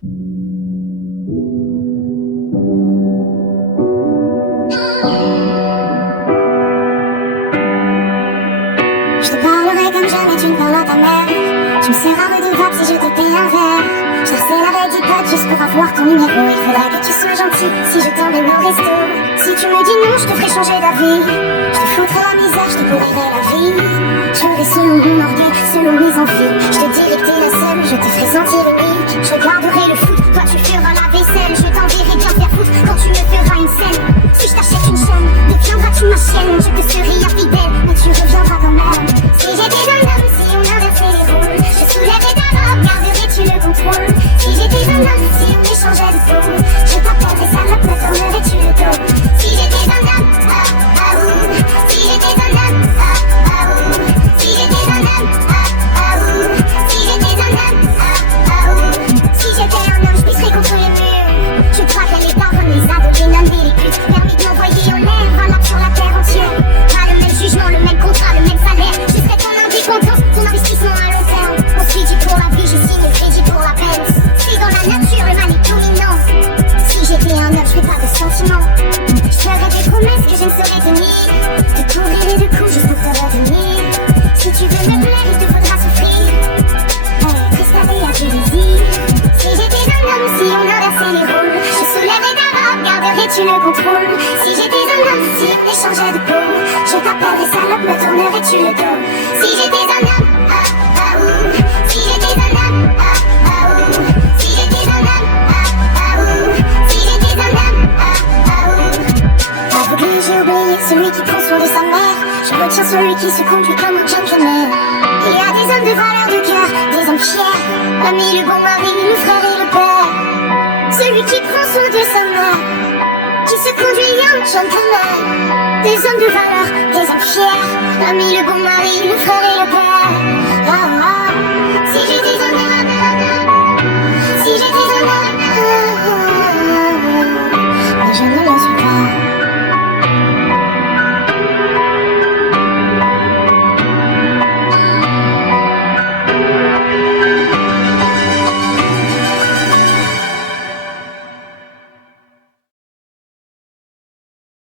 Je te parlerai comme jamais tu ne parles à ta mère. Tu me seras redevable si je te paye un verre. Je t'harcèlerai du pote juste pour avoir ton numéro. Il faudra que tu sois gentil si je t'emmène au resto. Si tu me dis non, je te ferai changer d'avis. Je te foutrai la misère, je te pourrirai la vie. Je ferai selon mon orgueil, selon mes envies. Je te dirai que t'es la seule, je te ferai sentir unique. Je regarderai le foot, toi tu feras la vaisselle. Je t'enverrai bien faire foutre quand tu me feras une scène. Si je t'achète une chaîne, deviendras-tu ma chienne. Je te serai infidèle, mais tu reviendras quand même. Si j'étais un homme, si on inversait les rôles, je soulèverais ta robe, garderais-tu le contrôle. Si j'étais un homme, si on échangeait de peau, je t'appellerais salope, me tournerais-tu le dos. Si j'étais un homme, ah ah ouh. Si j'étais un homme, ah ah ouh. Si j'étais un homme, ah ah ouh. Si j'étais un homme, ah ah ouh. Si j'étais un homme, je pisserais contre les murs. Je braquerais les darons, les ados, les nonnes et les putes. Permis de m'envoyer en l'air, valable sur la terre entière. Pas le même jugement, le même contrat, le même salaire. Je serais ton indépendance, ton investissement à long terme. On se dit pour la vie, je signe le crédit pour la peine. C'est dans la nature, le mal est dominant. Si j'étais un homme, je ferais pas de sentiments. Je ferais des promesses que je ne saurais tenir. Te couvrirai de coups juste pour te retenir. Si tu veux me plaire, il te faudra souffrir. Préparer à tes désirs. Si j'étais un homme, si on inversait les rôles, je soulèverais ta robe, garderais-tu le contrôle. Si j'étais un homme, si on échangeait de peau, je t'appellerais salope, me tournerais-tu le dos. Si j'étais un homme, ah ah ouh. Si j'étais un homme, ah ah ouh. Si j'étais un homme, ah ah ouh. Si j'étais un homme, ah ah ouh. Aveuglé, j'ai oublié celui qui prend soin de sa mère. Je retiens celui qui se conduit comme un gentleman. Il y a des hommes de valeur de cœur, des hommes fiers, l'ami, le bon mari, le frère et le père. Celui qui prend soin de sa mère, qui se conduit en gentleman. Des hommes de valeur, des hommes fiers, l'ami, le bon mari, le frère et